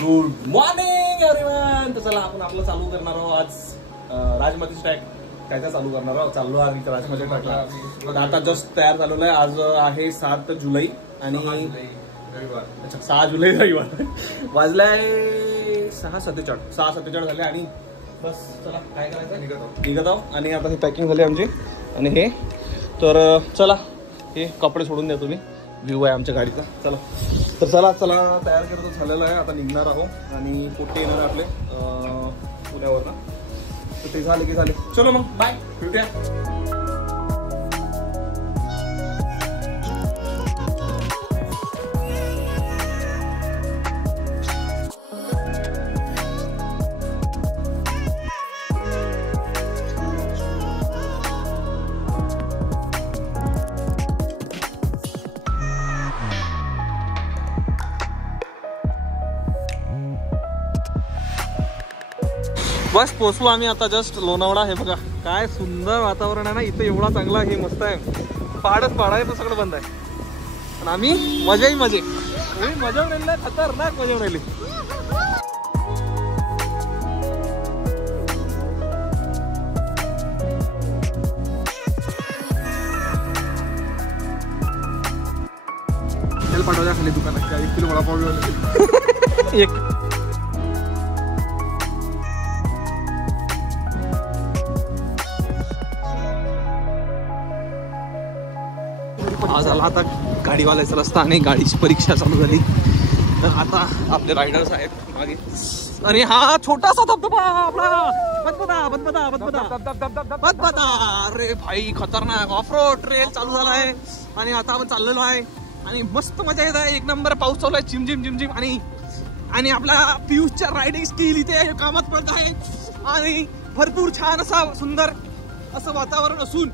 Good morning everyone. तर चला आपण आपलं चालू करणार आहोत आज राजमती स्टॅक काय चालू करणार आहोत. चाललो आम्ही राजमती टाकला. आता जस्ट तयार झालेलं आहे. आज आहे 7 जुलै आणि रविवार. अच्छा 6 जुलै रविवार. वाजलाय 6:47 झाले आणि बस चला काय करायचं निघत आहोत. आणि आता ही पॅकिंग झाली आमची आणि हे तर चला हे कपडे सोडून द्या तुम्ही. व्ह्यू आहे आमच्या गाडीचा. चला तर चला तयार करतो झालेलं आहे. आता निघणार आहोत आणि कुठे येणार आपले पुण्यावर ना. तर ते झाले की झाले. चलो मग बाय भेटूया. बस पोचलो आम्ही आता जस्ट लोणावळा. हे बघा काय सुंदर वातावरण आहे ना इथं. एवढा चांगला हे मस्त आहे. पहाड आहे तर सगळं बंद आहे आणि आम्ही मजा राहिली. खतरनाक मजा राहिली. तेल पाठवल्या खाली दुकानात 1 किलो वडापाव एक. आज आला आता गाडीवाल्याचा रस्ता आणि गाडीची परीक्षा चालू झाली. तर आता आपले रायडर्स आहेत मागे. आणि हा छोटासा धबधबा आपला बदबदा. अरे भाई खतरनाक ऑफ रोड ट्रेल चालू झाला आहे आणि आता आपण चाललेलो आहे आणि मस्त मजा येत आहे. 1 नंबर पाऊस चालू आहे. चिमझिम आणि आपला पियुषच्या रायडिंग स्किल इथे कामात पडत आहे आणि भरपूर छान असा सुंदर असं वातावरण असून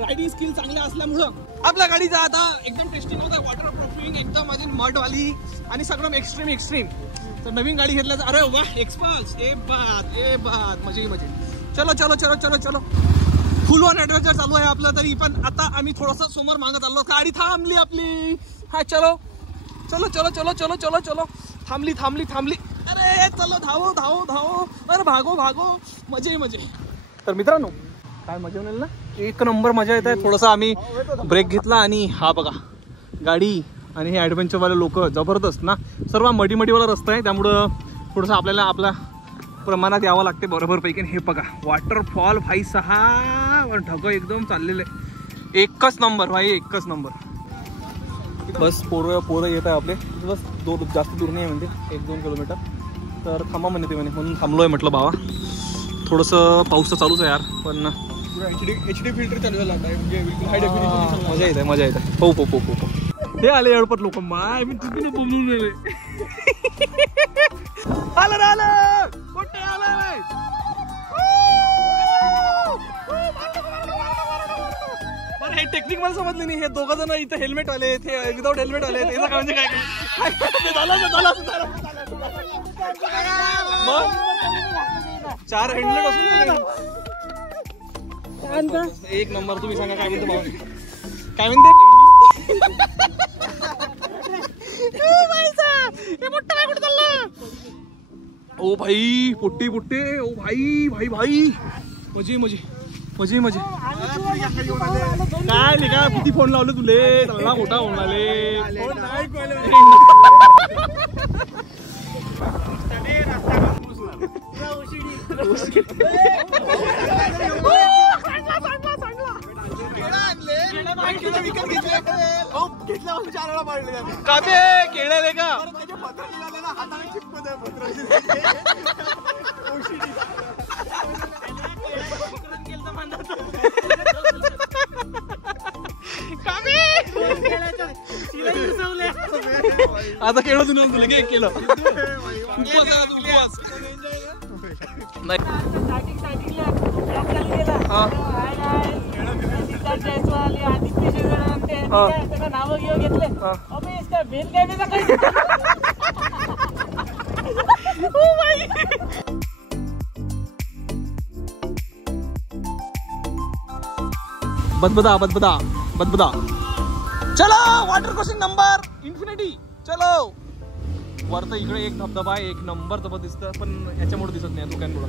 रायडिंग स्किल चांगल्या असल्यामुळं आपल्या गाडीचा आता एकदम टेस्टिंग होत आहे. वॉटर प्रूफिंग एकदम माझी मडवाली आणि सगळं एक्स्ट्रीम. तर नवीन गाडी घेतल्याचं अरे वा एक्सपल्स ए बात मजे. चलो फुल ऑन ऍडव्हेंचर चालू आहे आपलं. तरी पण आता आम्ही थोडंसं समोर मागत आलो. गाडी थांबली आपली. हा चलो थांबली. अरे चलो धावो. अरे भागो मजे. तर मित्रांनो काय मजा येईल ना. 1 नंबर मजा येत आहे. थोडासा आम्ही ब्रेक घेतला आणि हा बघा गाडी आणि हे ॲडव्हेंचरवाले लोक जबरदस्त ना. सर्व मडीवाला रस्ता आहे त्यामुळं थोडंसं आपल्याला आपल्या प्रमाणात यावं लागते बरोबरपैकी. हे बघा वॉटरफॉल भाई 6 ढगं एकदम चाललेले. एकच नंबर. बस पोरं येत आहे आपले. बस जास्त दूर नाही आहे म्हणजे 1-2 किलोमीटर. तर थांबा म्हणते म्हणून थांबलो आहे म्हटलं बाबा. थोडंसं पाऊस तर चालूच आहे यार पण HD फिल्टर चालू झाला म्हणजे हाय डेफिनिशन. मजा येत आहे. पो हे आले एअरपोर्ट लोक. माय मी तिथून बोंबलून गेले. आलं कुठे आलं. पण हे टेक्निक मला समजलं नाही. हे 2 जण इथं हेल्मेट आले. ते विदाउट हेल्मेट आले. त्याचं म्हणजे काय मग 4 हेल्मेट असून 1 नंबर. तुम्ही सांगा काय म्हणते भाऊ. काय म्हणते ओ भाई पुट्टे ओ भाई मजे. काय नाही का किती फोन लावले तुले. चांगला मोठा होऊन आले. केळले का आता केळं तुला तुला केलं नाव घेतले. बदबदा. चलो वाटर क्रॉसिंग नंबर इन्फिनिटी. चलो वरतं इकडे एक धबधबा आहे, एक नंबर धबधबा दिसतं, पण याच्यामुळे दिसत नाही धुक्यांमुळे.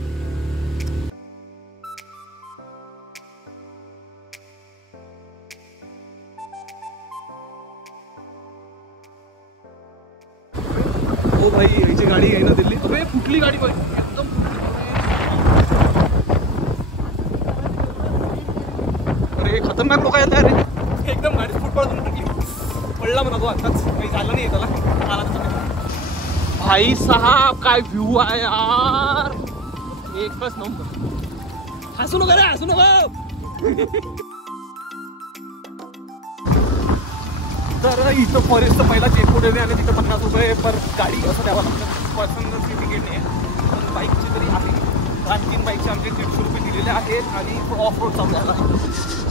ओ भाई याची गाडी आहे ना दिल्ली. अरे कुठली गाडी भाई, एकदम अरे खतरनाक लोक येत अरे, एकदम गाडी फुट पडून टाकली. पडला म्हणा तो आताच, काही झालं नाही त्याला. भाई साहब काय व्ह्यू आहे यार, एकच नंबर. हसू नका रे, हसू नका. तर इथं फॉरेस्ट पहिला चेकपोट आहे आणि तिथं 50 रुपये पर गाडी असं द्यावं लागतं. पर्सनल तिकीट नाही आहे, पण बाईकची तरी आहे. 3 बाईकचे आमचे 150 रुपये दिलेले आहेत आणि ऑफ रोड चालू आहे.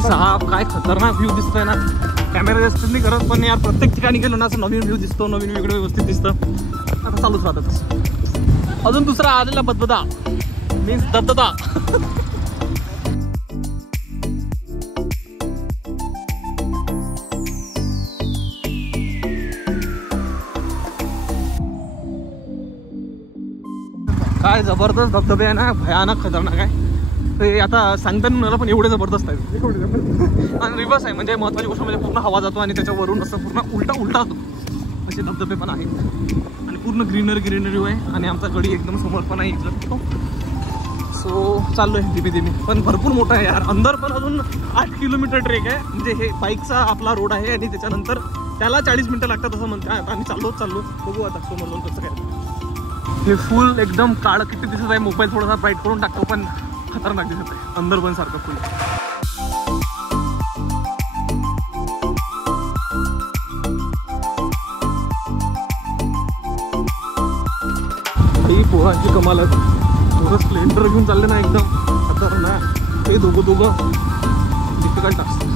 साहब काय खतरनाक व्ह्यू दिसतोय ना. कॅमेरा जास्त नाही करत, पण यार प्रत्येक ठिकाणी गेलो ना असं नवीन व्ह्यू दिसतो, नवीन वेगळं व्यवस्थित दिसतं. आता चालूच राहतात. अजून दुसरा आलेला बदबदा मीन्स दबदबा. काय जबरदस्त धबधबे आहे ना, भयानक खतरनाक आहे. ते आता सांगता नाही मला, पण एवढे जबरदस्त आहेत. आणि रिव्हर्स आहे, म्हणजे महत्त्वाची गोष्ट म्हणजे पूर्ण हवा जातो आणि त्याच्यावरून असं पूर्ण उलटा होतो. असे धबधबे पण आहेत आणि पूर्ण ग्रीनरी आहे. आणि आमचा गडी एकदम समोर पण आहे इथलं. सो चाललो आहे धीमे धीमे, पण भरपूर मोठा आहे यार. अंदर पण अजून 8 किलोमीटर ट्रेक आहे. म्हणजे हे बाईकचा आपला रोड आहे आणि त्याच्यानंतर त्याला 40 मिनटं लागतात असं म्हणतात. आता आम्ही चाललो बघू आता समोर जाऊन कसं काय. हे फुल एकदम काळं किती दिसत आहे. मोबाईल थोडासा ब्राईट करून टाकतो, पण खतरनाक दिसत आहे अंदर पण सारखं फुल. ही पोरांची कमाल आहे. थोडं स्प्लेंडर घेऊन चालले ना एकदम खतरनाक. ते दोघं डिफिकल्ट असतं.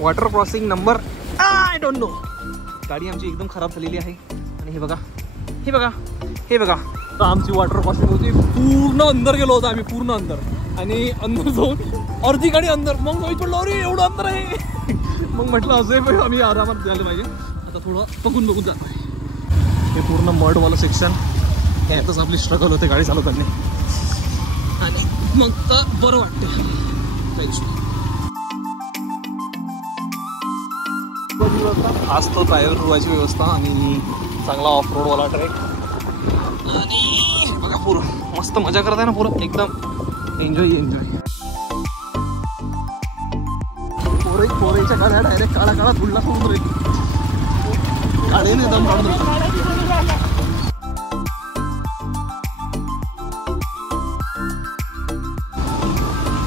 Water crossing number I don't know. गाडी आमची एकदम खराब झालेली आहे. आणि हे बघा तर आमची वॉटर क्रॉसिंग होती. पूर्ण अंदर गेलो होतो आम्ही, पूर्ण अंदर. आणि अंदर जाऊन अर्धी गाडी अंदर. मग मी पडलो अरे एवढं अंदर आहे. मग म्हटलं असं आम्ही आरामात झालं पाहिजे. आता थोडं बघून जातो. हे पूर्ण मडवालं सेक्शन, यातच आपली स्ट्रगल होते गाडी चालवताना. आणि मग तर बरं वाटते. आज तो टायर रुवायची व्यवस्था आणि चांगला ऑफ रोडवाला ट्रॅक. आणि बघा पूर्ण मस्त मजा करत आहे ना, पूर्ण एकदम एन्जॉय. पोरेच्या गाड्या डायरेक्ट काळा धुळला सोडून राहील. गाडीने दम काढून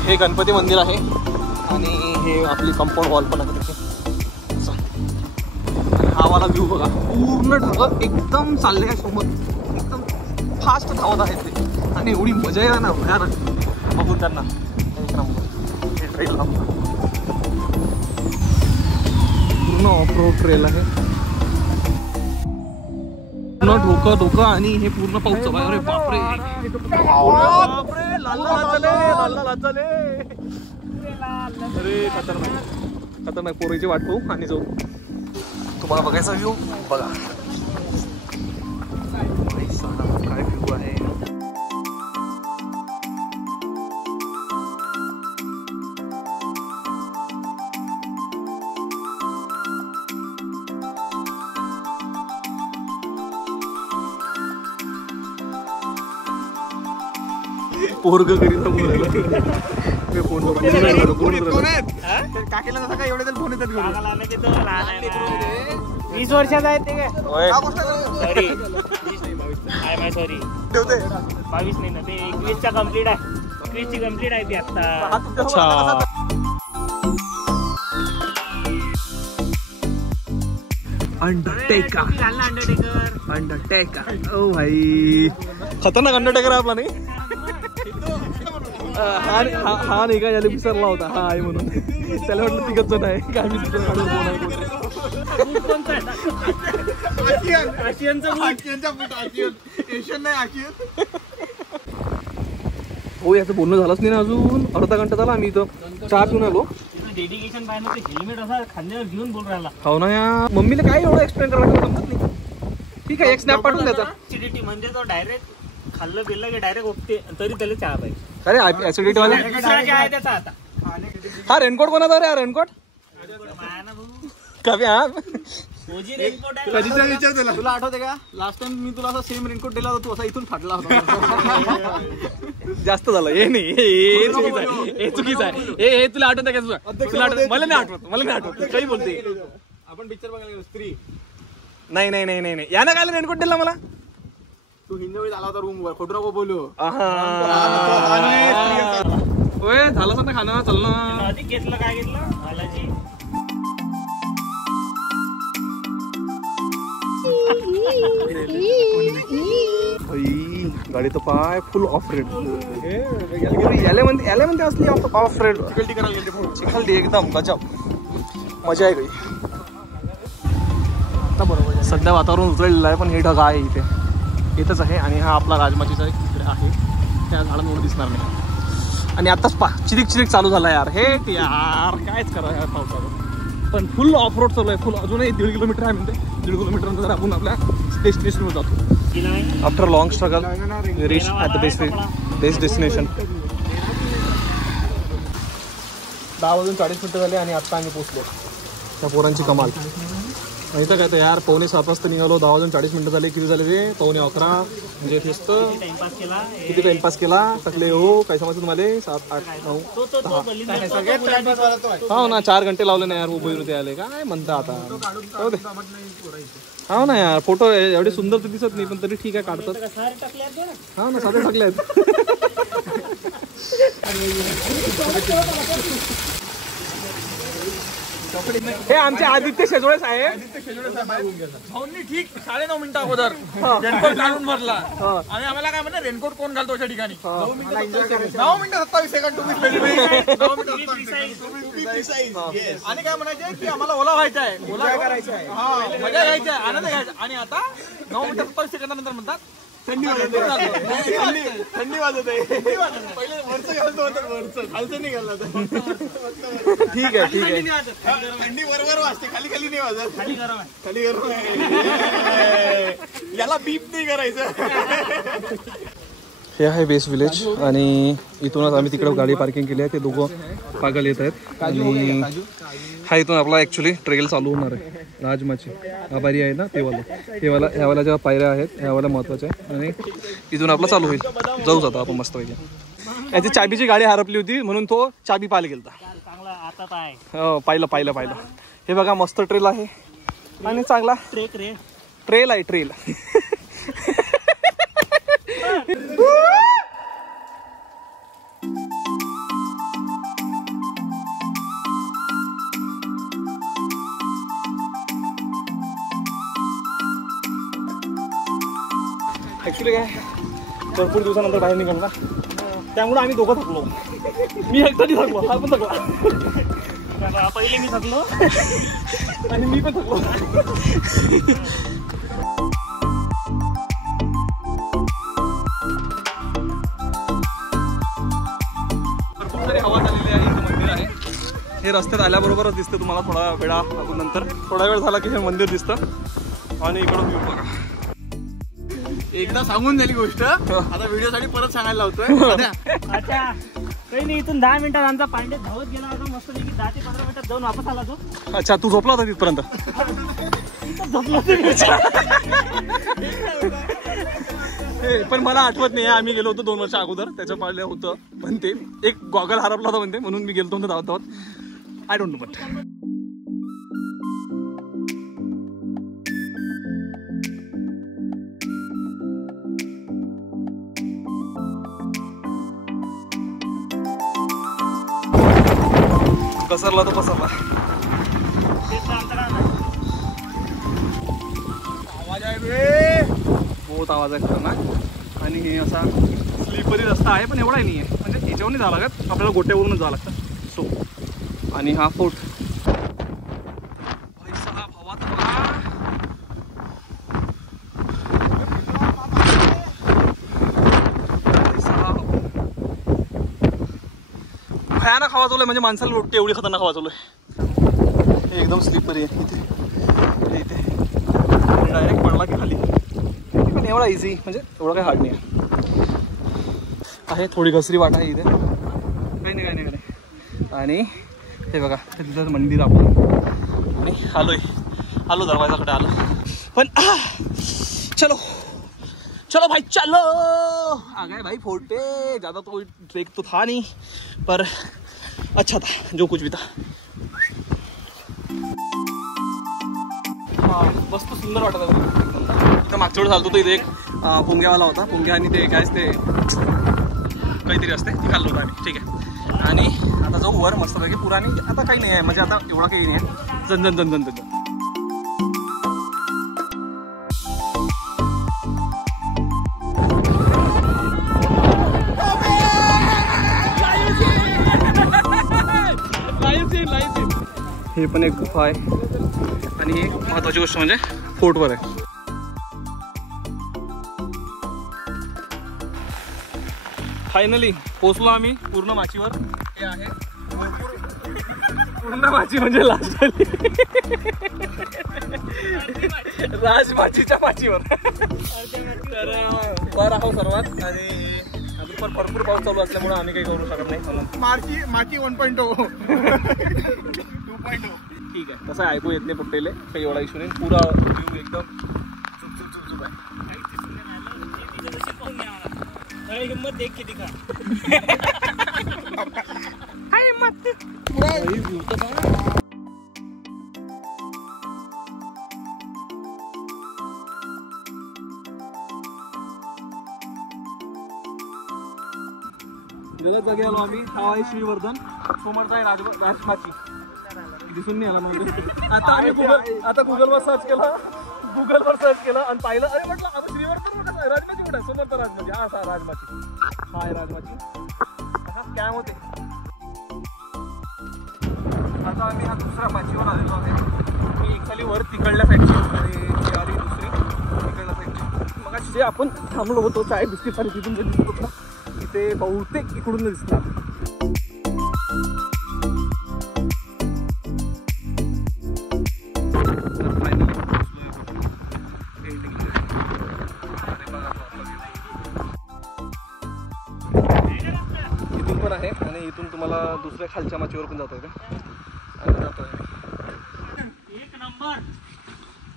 हे गणपती मंदिर आहे आणि हे आपली कंपाऊंड वॉल पण आहे. हा वाला व्ह्यू बघा, पूर्ण ढग एकदम चालले आहे समोर, एकदम फास्ट धावत आहेत ते. आणि एवढी मजा आहे ना भयानक बघून त्यांना. एक नंबर हे ट्रेल पूर्ण ऑफ रोड ट्रेल आहे. पूर्ण धोका आणि हे पूर्ण पाऊस चालू आहे. अरे बापरे लाल झाले. अरे खतरनाक पोरीची वाट पाहू आणि जाऊ. तुम्हाला बघायचा व्ह्यू बघा, काय व्ह्यू आहे. पोरग करीत फोन काकीला जसा काय एवढे फोन येतात. 20 वर्षाचा आहे ते काय? सॉरी 22 नाही ना ते 21चा कम्प्लीट आहे. 21ची कम्प्लीट आहे ती आता. अच्छा अंडरटेकर ओ भाई खतरनाक अंडरटेकर आहे आपला. नाही हा नाही का याला विसरला होता. हा आहे म्हणून त्याला म्हटलं तिघच जण आहे काय मी तिथं काढून कोण हो याचं बोलणं झालंच नाही ना अजून. अर्धा घंटा झाला आम्ही इथं चहा पिऊन आलो. डेडिकेशन पाहिजे ते हेल्मेट असा खांद्यावर घेऊन बोल राहिला. हो ना या मम्मीला काय एवढं एक्सप्लेन करायला समजत नाही. ठीक आहे एक स्नॅप पाठवून द्यायचा. ऍसिडिटी म्हणजे तो डायरेक्ट खाल्लं पिल्लं की डायरेक्ट उठते तरी त्याला चहा पाहिजे. अरे ऍसिडिटी वाला आहे त्याचा आता. हा रेनकोट कोणाचा रे? हा रेनकोट कभी हा कधीचा विचार तुला आठवते का लास्ट टाइम मी तुला असा सेम रेनकोट दिला होता, तू असा इथून फाटला होता. जास्त झालं हे नाही. हे चुकीचं आहे, हे चुकीचं आहे. हे तुला आठवत का? तुला आठवत? मला नाही आठवत, मला नाही आठवत. काही बोलते आपण पिक्चर बघायला गेलो स्त्री. नाही नाही नाही नाही यानं काय रेनकोट दिला मला? तू हिंदवी आला होता रूम वर, खोटं नको बोलू. होय झालं ना खाणं चल ना. अधिक घेतलं काय घेतलं बालाजी. गाडी तर पाय फुल ऑफ रेड. याले म्हणते असली ऑफ रेड. चिखलटी एकदम गजब मजा आहे गई. बरोबर सध्या वातावरण उतरलेलं आहे पण हे ढग आहे इथेच आहे. आणि हा आपला राजमाचीचा एक तिकडे आहे, त्या झाडांवर दिसणार नाही. आणि आताच चिरीक चिरीक चालू झाला यार. हे यार कायच करा यार पावसावर. पण फुल ऑफ रोड चालू आहे फुल. अजूनही 1.5 किलोमीटर आहे म्हणते. 1.5 किलोमीटर नंतर आपण आपल्या डेस्टिनेशनवर जातो. After long struggle reach at the best destination. 10 वाजून 40 मिनिटं झाले आणि आता आम्ही पोहोचलो. त्या पोरांची कमाल माहिती काय तर यार. 5:45 वाजता निघालो. 10 वाजून 40 मिनिटं झाले. किती झाले ते 11:15 म्हणजे तेच तर किती टाइमपास केला. थकले हो काय समजतं तुम्हाला. 7, 8, 9, 10 हो ना 4 घंटे लावले ना यार मुंबईवरती आले. काय म्हणता आता हो ना यार. फोटो एवढे सुंदर तर दिसत नाही पण तरी ठीक आहे काढतात. हा ना साधे टाकले आहेत. हे आमचे आदित्य शेजोळे साहेब. ठीक 9:30 मिनिटं अगोदर रेनकोट काढून भरला आणि आम्हाला काय म्हणतात रेनकोट कोण घालतो अशा ठिकाणी. 9 मिनिटं 27 सेकंड आणि काय म्हणायचे की आम्हाला ओला व्हायचा आहे, ओला करायचा आहे, मजा घ्यायची आहे, आनंद घ्यायचा. आणि आता 9 मिनिटं 27 सेकंदानंतर म्हणतात थंडी वाजत आहे. पहिले वरचं घालतो वरचं खालचं नाही घालत. ठीक आहे ठीक आहे. थंडी वर वाजते खाली खाली नाही वाजत. खाली गरम आहे. याला बीप नाही करायचं. हे आहे बेस विलेज आणि इथूनच आम्ही तिकडे गाडी पार्किंग केली आहे. ते दोघं पागल येत आहेत. आणि हा इथून आपला ॲक्च्युली ट्रेल चालू होणार आहे. राजमाची आभारी आहे ना तेवाला ह्यावाला ज्या पायऱ्या आहेत ह्यावाला महत्त्वाच्या आहे. आणि इथून आपला चालू होईल. जाऊच आता आपण मस्त होईल. याची चाबीची गाडी हरपली होती म्हणून तो चाबी पाहायला गेलता. हो पाहिलं. हे बघा मस्त ट्रेल आहे आणि चांगला ट्रेल आहे ट्रेल. ॲक्च्युली काय भरपूर दिवसानंतर बाहेर निघाला त्यामुळे आम्ही दोघं थकलो. मी एकदा थकलो, हा पण थकला. पहिले मी थकलो आणि मी पण थकलो. भरपूर सारी हवा झालेली आहे. इथं मंदिर आहे. हे रस्त्यात आल्याबरोबरच दिसतं तुम्हाला. थोडा वेळा नंतर थोडा वेळ झाला की हे मंदिर दिसतं. आणि इकडं व्ह्यू बघा. एकदा सांगून झाली गोष्ट आता व्हिडिओ साठी परत सांगायला लावतोय. अच्छा काही नाही. इथून 10 मिनिटात आमचा पांडे धावत गेला होता मस्त पैकी. 10 ते 15 मिनिटात जाऊन वापस आला तो. अच्छा तू झोपला होता तिथपर्यंत? पण मला आठवत नाही. आम्ही गेलो होतो 2 वर्ष अगोदर. त्याच्या पाहिलं होतं पण ते एक गॉगल हरपला होता म्हणते म्हणून मी गेलो होतो धावत. आय डोंट नो बट पसरला तो पसरला. आवाज आहे रे. बहुत आवाज आहे खरं ना. आणि हे असा स्लीपरी रस्ता आहे पण एवढाही नाही आहे. म्हणजे याच्यावर नाही जावं लागत आपल्याला गोट्यावरूनच जावं लागतं. सो आणि हा फोर्ट हवा तर भयानक हवा चालू आहे, म्हणजे माणसाला लुटते एवढी खतरनाक हवा चालू आहे. हे एकदम स्लिपरी आहे इथे इथे डायरेक्ट पडला की खाली. पण एवढा इझी म्हणजे एवढं काही हार्ड नाही आहे. थोडी घसरी वाट आहे इथे, काही नाही. आणि हे बघा तिथलं मंदिर आपण आणि आलो दरवाजाकडे आलो. पण चलो भाई चलो आ गए भाई फोर्टे. ज़्यादा तो ट्रेक तो था नहीं पर अच्छा था जो कुछ भी था. हाँ मस्त सुंदर वाटत आहे. इथं मागच्या वेळेस चालतो तो इथे एक पुंग्यावाला होता. पुंग्या आणि ते काय ते काहीतरी असते ती खाल्लं होतं आम्ही. ठीक आहे. आणि आता जाऊ वर मस्तपैकी पुराणी. आता काही नाही आहे म्हणजे आता एवढा काही नाही आहे. जन हे पण एक गुफा आहे. आणि एक महत्वाची गोष्ट म्हणजे फोर्टवर आहे. फायनली पोचलो आम्ही पूर्ण माचीवर. हे आहे पूर्ण माची म्हणजे लास्ट झाली राजमाचीच्या माचीवर. तर वर आहो सर्वात. आणि अजून पण भरपूर पाऊस चालू असल्यामुळे आम्ही काही करू शकत नाही. माची 1.0 2.0 ठीक आहे. तसं ऐकू येत नाही फुटलेले काही एवढा इश्यू नाही. पुरा व्ह्यू एकदम चुप आहे. हिम्मत देख किती का गलत जागी आलो आम्ही. हा आहे श्रीवर्धन. समोरचा आहे राजमाची. दिसून नाही आला म्हणजे. आता गुगलवर सर्च केला आणि पाहिलं. अरे म्हटलं आता श्रीवर्धन कुठं आहे, राजमाची कुठं आहे. समोरचा राजमाची. हा राजमाची. हा आहे राजमाची. हा स्कॅम होते. आता आम्ही हा दुसऱ्या माचीवर आलेलो आहे. मी एक खाली वर तिकडल्या साईडची आणि आली दुसरी तिकडल्या साईडची. मग जे आपण थांबलो होतो चाय बिस्किट आणि तिथून जे दिसत होता इथे बहुतेक इकडून दिसणार. इथून पण आहे आणि इथून तुम्हाला दुसऱ्या खालच्या माचीवर पण जाता येते. आणि जातोय एक नंबर.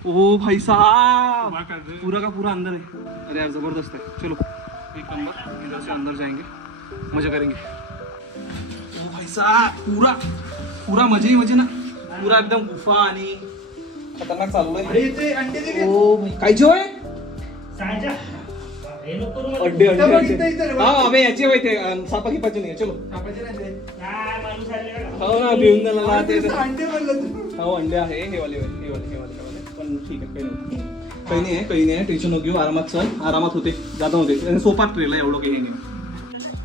ओ भाई साहब पूरा का पूरा अंदर है. अरे यार जबरदस्त है. चलो एक नंबर. इधर से अंदर जाएंगे मजे करेंगे. ओ भाई साहब पूरा मजे ही मजे ना. पूरा एकदम गुफा आणि खतरनाक चालू आहे. ओ भाई काय जो आहे साजा हे नको करू. अड्डे हा अबे याची होय ते सापा की पाची नाही. चलो काय माणूस आले का. हो ना भिवून झाला ते अंडे बनले. हो अंडे आहे. हे वाले पण ठीक आहे. काही नाही आहे. टेन्शन नको घेऊ. आरामात चल. आरामात होते जाता होते. सोपा ट्रेल आहे एवढं काही नाही.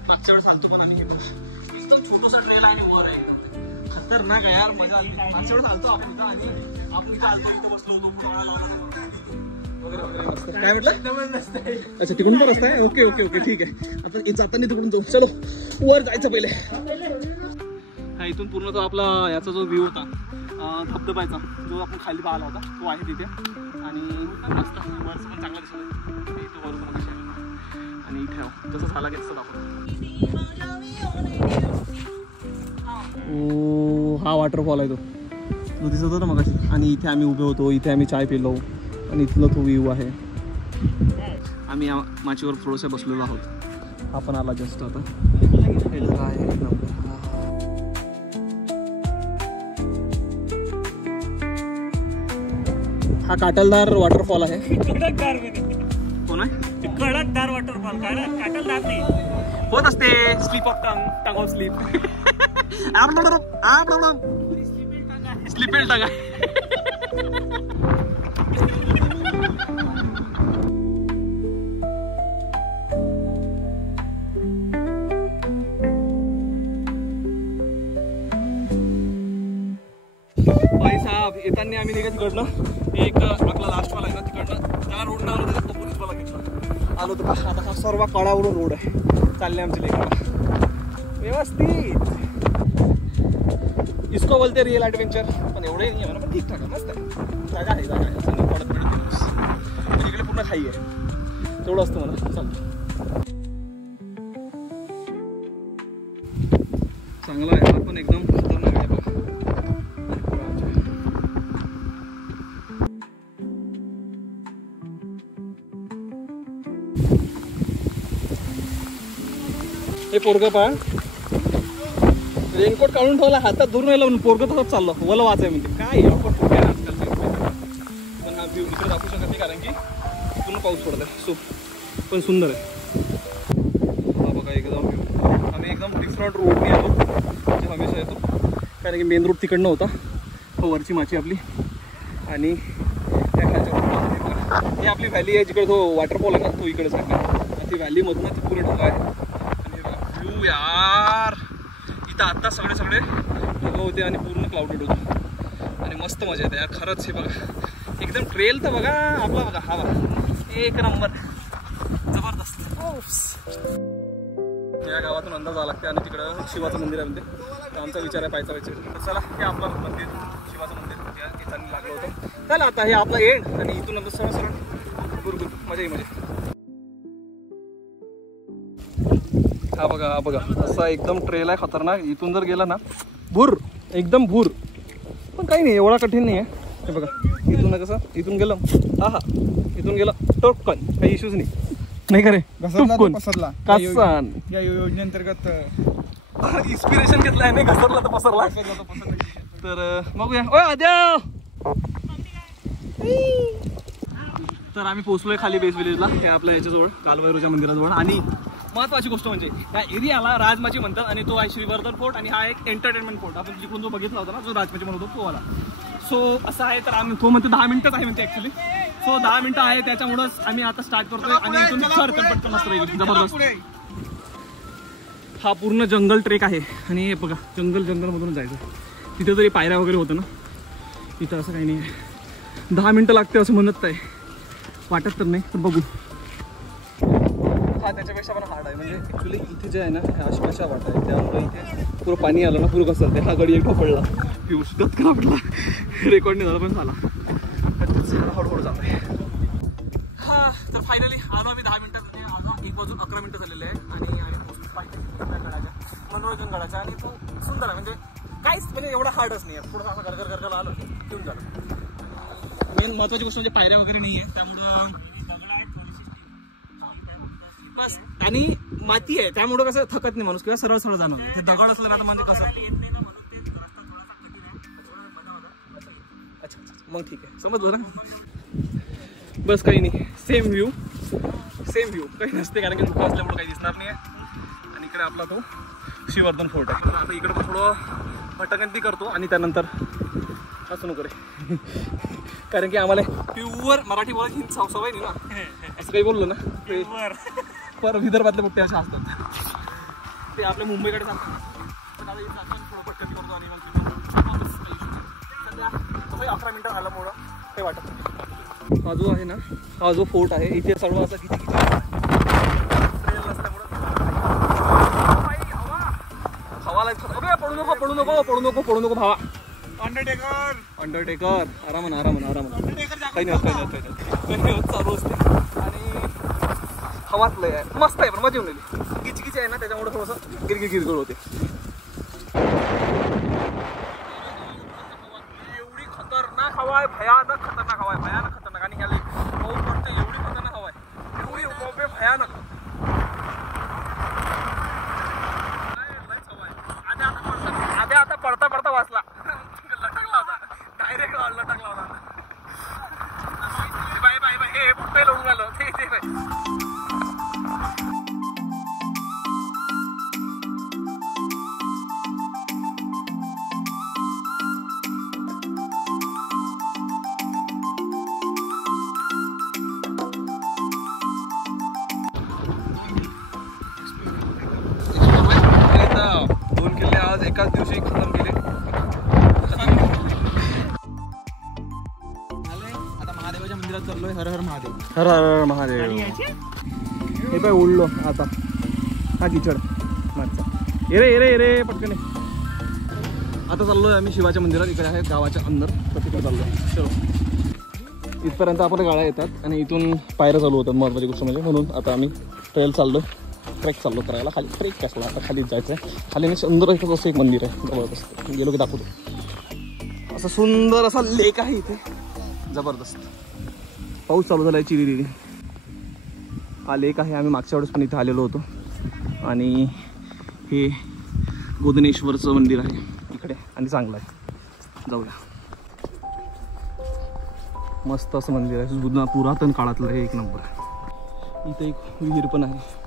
मागच्या वेळेस सांगतो पण आम्ही एकदम छोटूसा ट्रेल आहे आणि वर आहे. खतरनाक आहे यार. मजा आली. मागच्या वेळेस आलतो आपण इथं आणि आपण इथं आलतो इथं बसलो होतो वगैरे. काय म्हटलं. अच्छा तिकडून पण रस्ता आहे. ओके ठीक आहे. आता जाताना तिकडून जाऊ. चलो वर जायचं पहिले. हा इथून पूर्ण तो आपला याचा जो व्ह्यू होता धबधबाचा जो आपण खाली पाहिला होता तो आहे तिथे. आणि मस्त वरचं पण चांगलं दिसत आहे. इथे वर पण कशा आणि इथे जसं झाला की तसं दाखवतो. ओ हा वॉटरफॉल आहे तो दिसत होता ना मगाशी. आणि इथे आम्ही उभे होतो. इथे आम्ही चाय पिलो आणि इथलं तो व्ह्यू आहे. आम्ही या माचीवर थोडंसं बसलेलो आहोत. आपण आला जस्ट आता. हा काटलदार वॉटरफॉल आहे. कडकदार कोण आहे. कडकदार वॉटरफॉल. काय काटलदार नाही होत असते. Slip of tongue of slip. स्लिपेल टाका. भाई साहेब येताना आम्ही निघा तिकडनं. एक आपला लास्ट वाला आहे ना तिकडनं त्या रोडनं आलो. त्याच्यात ऑपोजिट वाला घेतला आलो तर आता हा सर्व कडावरून रोड आहे. चालले आमचे लेकर व्यवस्थित. इसको बोलते रिअल ॲडव्हेंचर, पण एवढंही नाही आहे म्हणा, पण ठीकठाक आहे, मस्त आहे. जागा आहे पडत पडत इकडे पूर्ण खाई आहे, तेवढं असतं मला. चांगला आहे हा, पण एकदम खतरनाक आहे बघा. हे पोरगं पहा, रेनकोट काढून ठेवला, हातात धरून राहिला म्हणून पोरगं तसंच चाललं, वलं वाचाय म्हणते. काय आपण कुठे आजकाल, पण हा व्ह्यू इकडे दाखवू शकत नाही कारण की पूर्ण पाऊस पडत आहे. सो पण सुंदर आहे हा बघा एकदम व्ह्यू. आम्ही एकदम डिफरंट रोडने येतो, म्हणजे हमेशा येतो, कारण की मेन रोड तिकडनं होता, हो वरची माची आपली, आणि त्या खालच्या रोड ही आपली व्हॅली आहे, जिकडे तो वॉटरफॉल आहे ना तो इकडेच आहे. ती व्हॅलीमधून ती पूर्ण ढगा आहे. व्ह्यू यार, इथं आत्ता सगळे ढगं होते आणि पूर्ण क्लाउडेड होतं आणि मस्त मजा येते यार खरंच. हे बघा एकदम ट्रेल तर बघा आपला, बघा हा बघा एक नंबर जबरदस्त. या गावातून अंदाज आला लागते आणि तिकडं शिवाचं मंदिर आहे म्हणते, तर आमचा विचार आहे पाहायचा विचार. तर चला हे आपलं मंदिर, शिवाचं मंदिर या ठिकाणी लागलं होतं. चला आता हे आपला एंड आणि इथून नंतर सरळ सरळ गुरगुर मजा येईल मजा. हा बघा हा बघा, असा एकदम ट्रेल आहे खतरनाक. इथून जर गेला ना भूर, एकदम भूर, पण काही नाही एवढा कठीण नाही आहे. हे बघा इथून कसं, इथून गेलं हा इथून गेलं टोकन, काही इश्यूज नाही करे. कासान या योजनेअंतर्गत इन्स्पिरेशन घेतलं आहे, नाही घसरला तर पसरला. तर बघूया. ओय आद्या, तर आम्ही पोहोचलोय खाली बेस विलेजला, हे आपल्या याच्याजवळ कालभैरवच्या मंदिराजवळ. आणि महत्वाची गोष्ट म्हणजे या एरियाला राजमाची म्हणतात आणि तो आहे श्रीवर्धन फोर्ट आणि हा एक एंटरटेनमेंट फोर्ट. आपण जिकडून जो बघितला होता ना जो राजमाची म्हणत होतो तो आला. सो असं आहे, तर आम्ही तो म्हणते 10 मिनिटच आहे म्हणते ॲक्च्युली. सो 10 मिनिटं आहे, त्याच्यामुळेच आम्ही आता स्टार्ट करतोय आणि इथून पटकन मस्त राहील, जबरदस्त. हा पूर्ण जंगल ट्रेक आहे आणि हे बघा जंगलमधून जायचं. तिथे तरी पायऱ्या वगैरे होतं ना, इथं असं काही नाही आहे. 10 मिनिटं लागते असं म्हणत आहे, वाटत तर नाही, पण बघू. हा त्याच्यापेक्षा पण हार्ड आहे, म्हणजे ॲक्च्युली इथे जे आहे ना हे अशा वाट आहे, त्यामुळे इथे पुरं पाणी आलं ना पुरं कसं ते हा गडी एक पडला, पिऊस दत्करा पडला, रेकॉर्ड नाही झाला पण झाला. हळूहळू जात आहे. हा तर फायनली आलो आम्ही 10 मिनिटात, म्हणजे 1 वाजून 11 मिनिटं झालेले आहे आणि आम्ही पोहोचलो पाहिजे गडाच्या, मनोरंजन गडाच्या. आणि तो सुंदर आहे, म्हणजे काहीच म्हणजे एवढा हार्डच नाही आहे, थोडंसं असं गरगर आलं घेऊन झालं. मेन महत्त्वाची गोष्ट म्हणजे पायऱ्या वगैरे नाही आहे, त्यामुळं बस. आणि माती आहे त्यामुळं कसं थकत नाही माणूस, किंवा सरळ जाणार. ते दगड असलं ना म्हणजे कसं, अच्छा मग ठीक आहे, समजलं ना. बस काही नाही, सेम व्ह्यू काही नसते, कारण की धुकं असल्यामुळे काही दिसणार नाही आहे. आणि इकडे आपला तो श्रीवर्धन फोर्ट आहे. आता इकडे पण थोडं भटकंती करतो आणि त्यानंतर असं नको रे, कारण की आम्हाला प्युअर मराठी बोलायची सवय नाही ना, असं काही बोललो ना पर विदर्भातले मोठे असे असतात, ते आपल्या मुंबईकडे सांगतात. पण आता इथं थोडं भटकंती करतो आणि सध्या 11 मिनिटं झाल्यामुळं काही वाटत नाही. हा जो आहे ना, हा जो फोर्ट आहे इथे सर्व असं किती ट्रेल नसल्यामुळं हवाला पडू नको भावा. अंडरटेकर आरामान काही नाही चालू असते. आणि हवाच लय आहे, मस्त आहे, पण मजा येऊन गेली. किचकिच आहे ना त्याच्यामुळे थोडंसं गिरगिर होते. एवढी खतरनाक हवा आहे, भयानक खतरनाक हवा आहे, आणि ह्याला पाऊस पडतो एवढी खतरनाक हवा आहे, एवढी भयानक. आता पडता वाचला, लटकला होता डायरेक्ट, लटकला होता. बाय हे पुट्टे लोडून आलं ते एकाच दिवशी खतम केले. आता महादेवाच्या मंदिरात चाललोय. हर हर महादेव, हर हर महादेव. हे पाय उडलो आता, हा किचड मागचा. ये रे पटकन. आता चाललोय आम्ही शिवाच्या मंदिरात. इकडे आहे गावाच्या अंदर, तर तिकडे चाललोय. चलो, इथपर्यंत आपल्या गाड्या येतात आणि इथून पायऱ्या चालू होतात. महत्त्वाची गोष्ट म्हणजे म्हणून आता आम्ही ट्रेल चाललो, ट्रेक चाललो करायला. खाली ट्रेक कसला, आता खाली जायचं आहे. खाली सुंदर असं असं एक मंदिर आहे जबरदस्त. गेलो की दाखवतो. असं सुंदर असा लेक आहे इथे, जबरदस्त. पाऊस चालू झाला आहे चिरी. हा लेक आहे. आम्ही मागच्या वेळेस पण इथे आलेलो होतो. आणि हे गोदनेश्वरचं मंदिर आहे इकडे आणि चांगलं आहे. जाऊया. मस्त असं मंदिर आहे, जुना पुरातन काळातलं आहे, एक नंबर. इथे एक विहीर पण आहे.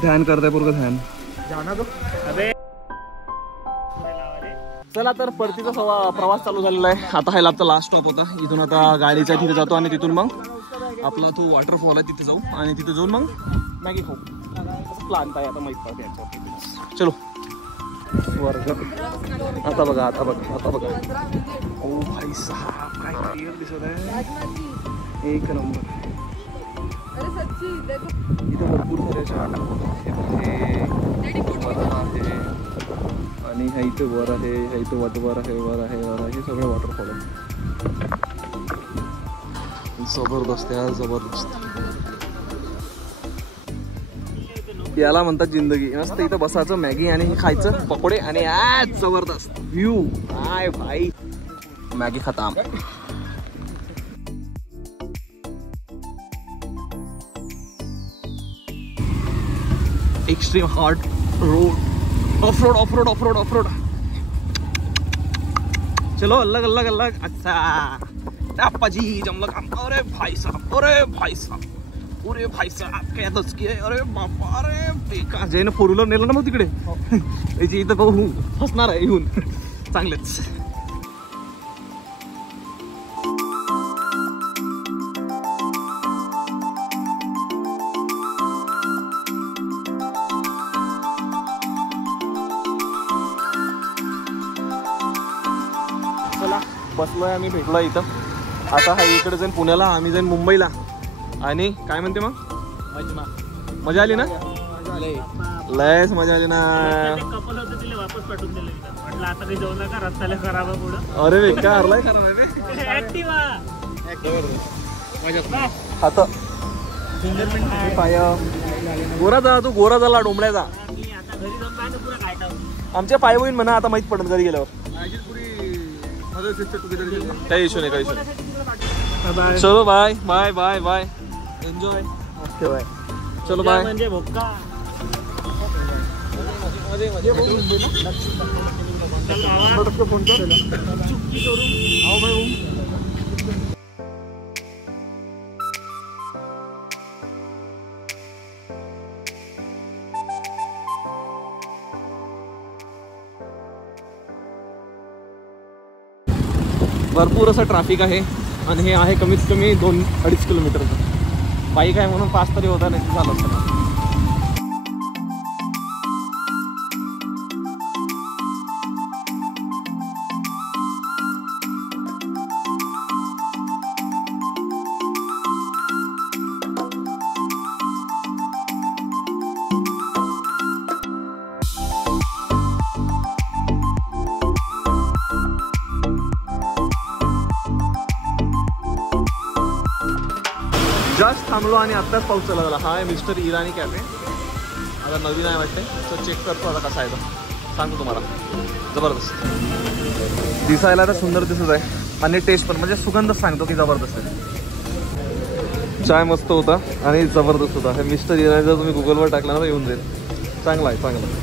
ध्यान करताय पूर्ण ध्यान. चला तर परतीचा प्रवास चालू झालेला आहे. आता हा आमचा लास्ट स्टॉप होता. इथून आता गाडीच्या तिथे जातो आणि तिथून मग आपला तो वॉटरफॉल आहे तिथे जाऊ आणि तिथे जाऊन मग मॅगी खाऊ. प्लान काय आता माहित पाहिजे याच्यावर. चलो वर्ग. आता बघा, आता बघा, आता बघा. ओ भाई साहब, काय क्लिअर दिसत आहे, एक नंबर. इथं भरपूर सारे आहे आणि ह्या इथे वर आहे, ह्या इथे वर आहे, वर आहे, वर आहे. सगळे वॉटरफॉल आहे. जबरदस्त आहे, जबरदस्त. याला म्हणतात जिंदगी. मस्त इथं बसायचं, मॅगी आणि हे खायचं, पकोडे आणि आज जबरदस्त व्ह्यू. हाय भाई, मॅगी खतम. Extreme hard road, of road, of road, of road, of road. चलो अलग अलग अलग. अच्छा पाजी जमलं काम. अरे भाई साहब, अरे भाई साहब, अरे भाई साहब, काय दचकी आहे. अरे बापा, अरे बेकार. जयनं 4 व्हीलर नेलं ना मग तिकडे. त्याची इथं भाऊ फसणार आहे येऊन. चांगलेच. बसलोय आम्ही, भेटलोय इथं. आता हा इकडे जाईन पुण्याला, आम्ही जाईन मुंबईला. आणि काय म्हणते मग, मजा आली ना? लयच मजा आली ना. कपल होतं तिला वापस पाठवून दिलं. म्हटलं आता काही जाऊ नका, रस्त्याला खराब आहे पुढं. अरे बेकार लय खराब आहे. पाय गोरा जा, तू गोरा झाला डोंबळ्याचा. आता घरी जाऊन पाहिजे पुरा काय टाकू. आमच्या पाय होईन म्हणा, आता माहित पडत घरी गेल्यावर. काही इश्यू नाही, काही इश्यू नाही. चलो bye bye bye bye, enjoy. Okay bye, चलो बाय. म्हणजे भोका भरपूर असं ट्रॅफिक आहे आणि हे आहे कमीत कमी 2-2.5 किलोमीटरचं. बाईक आहे म्हणून 5 तरी होता, नाही झालं असतं. जस्ट थांबलो आणि आत्ताच पाऊस चालू झाला. हा आहे मिस्टर इराणी कॅफे. आता नवीन आहे वाटते, तर चेक करतो आता कसा आहे तो, सांगतो तुम्हाला. जबरदस्त दिसायला तर सुंदर दिसत आहे आणि टेस्ट पण, म्हणजे सुगंधच सांगतो की जबरदस्त आहे. चाय मस्त होता आणि जबरदस्त होता. हे मिस्टर इराणी जर तुम्ही गुगलवर टाकला ना तर येऊन जाईल. चांगला आहे, चांगला आहे.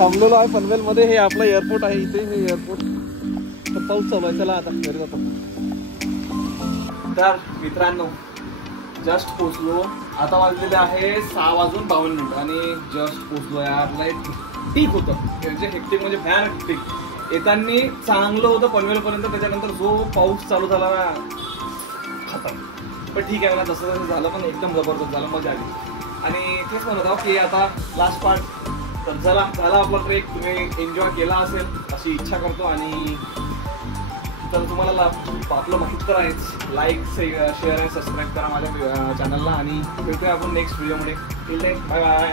थांबलेलो आहे पनवेल मध्ये. हे आपलं एअरपोर्ट आहे इथे. हे एअरपोर्ट तर पाऊस चालू आहे. चला आता घरी जातो. तर मित्रांनो जस्ट पोचलो. आता वाजलेले आहे 6:52 आणि जस्ट पोचलो यार. लाईक ठीक होतं म्हणजे हेक्टिक म्हणजे भयानक हेक्टिक. येताना चांगलं होतं पनवेलपर्यंत. त्याच्यानंतर जो पाऊस चालू झाला ना खतम. पण ठीक आहे मला जसं जसं झालं पण एकदम जबरदस्त झालं. मजा आली. आणि तेच म्हणत आहो की आता लास्ट पार्ट तर झाला आपला ट्रेक. तुम्ही एन्जॉय केला असेल अशी इच्छा करतो. आणि तर तुम्हाला आपलं माहीत तर आहेच. लाईक शेअर आणि सबस्क्राईब करा माझ्या चॅनलला. आणि भेटूया आपण नेक्स्ट व्हिडिओमध्ये. Till then bye bye.